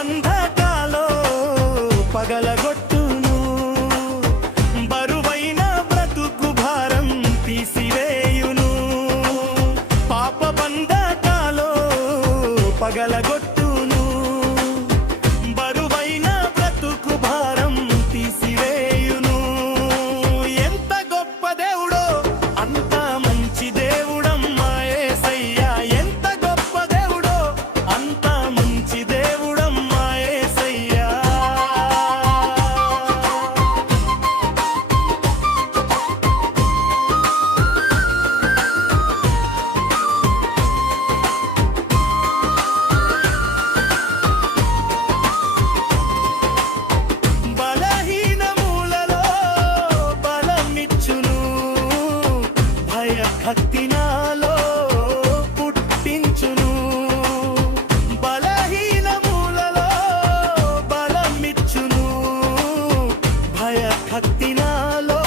బంధకాలో పగలగొట్టును, బరువైన బ్రతుకు భారం తీసివేయును. పాప బంధకాలో పగలగొట్టును, బరువైన బ్రతుకు భారం తీసివేయును. ఎంత గొప్ప దేవుడో అంత మంచి దేవుడమ్మా యేసయ్యా. ఎంత గొప్ప దేవుడో అంత మంచి దేవుడమ్మా యేసయ్యా. బలహీనములలో బలమిచ్చును, భయభక్తి నాలో పుట్టించును. బలహీనములలో బలమిచ్చును, భయభక్తి నాలో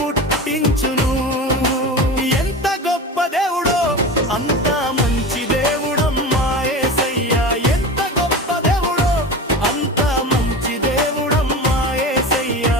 పుట్టించును. ఎంత గొప్ప దేవుడో అంత మంచి దేవుడమ్మా యేసయ్యా. ఎంత గొప్ప దేవుడో అంత మంచి దేవుడమ్మా యేసయ్యా.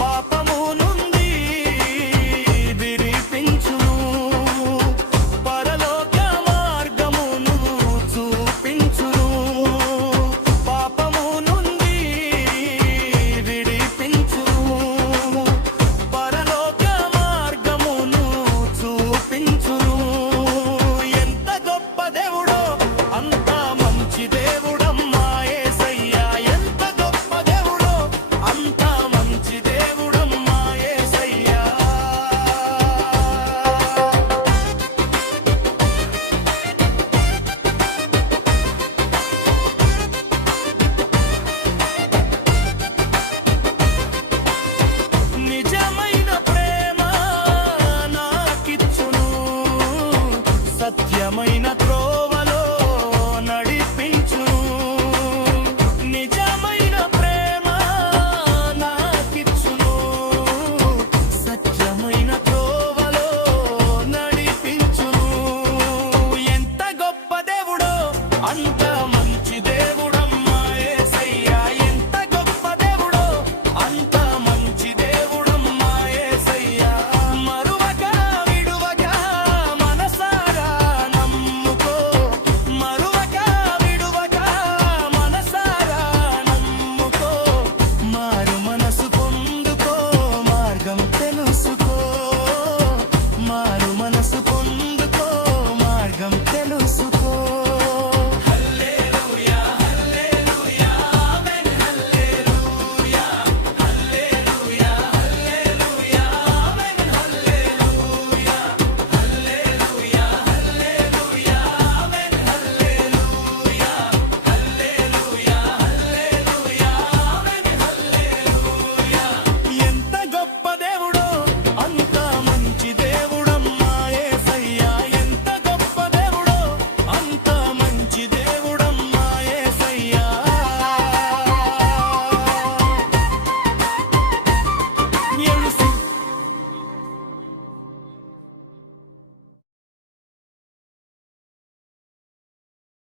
పాపము నుండి విడిపించును, పరలోక మార్గమును చూపించును. పాపము నుండి విడిపించును, పరలోక మార్గమును చూపించును. ఎంత గొప్ప దేవుడో అంత మంచి దేవుడమ్మా యేసయ్యా. ఎంత గొప్ప దేవుడో అంత మంచి దేవుడమ్మా యేసయ్యా. నిజమైన ప్రేమ నాకిచ్చును, సత్యమైన త్రోవలో నడిపించును. నిజమైన ప్రేమ నాకిచ్చును, సత్యమైన త్రోవలో నడిపించును. ఎంత గొప్ప దేవుడో అంత మంచి దేవుడమ్మా యేసయ్యా. ఎంత గొప్ప దేవుడో అంత మంచి దేవుడమ్మా యేసయ్యా. మరువక విడువక మనసారా నమ్ముకో, మరువక విడువక మనసారా నమ్ముకో. మారు మనసు పొందుకో, మార్గం తెలుసుకో. మారు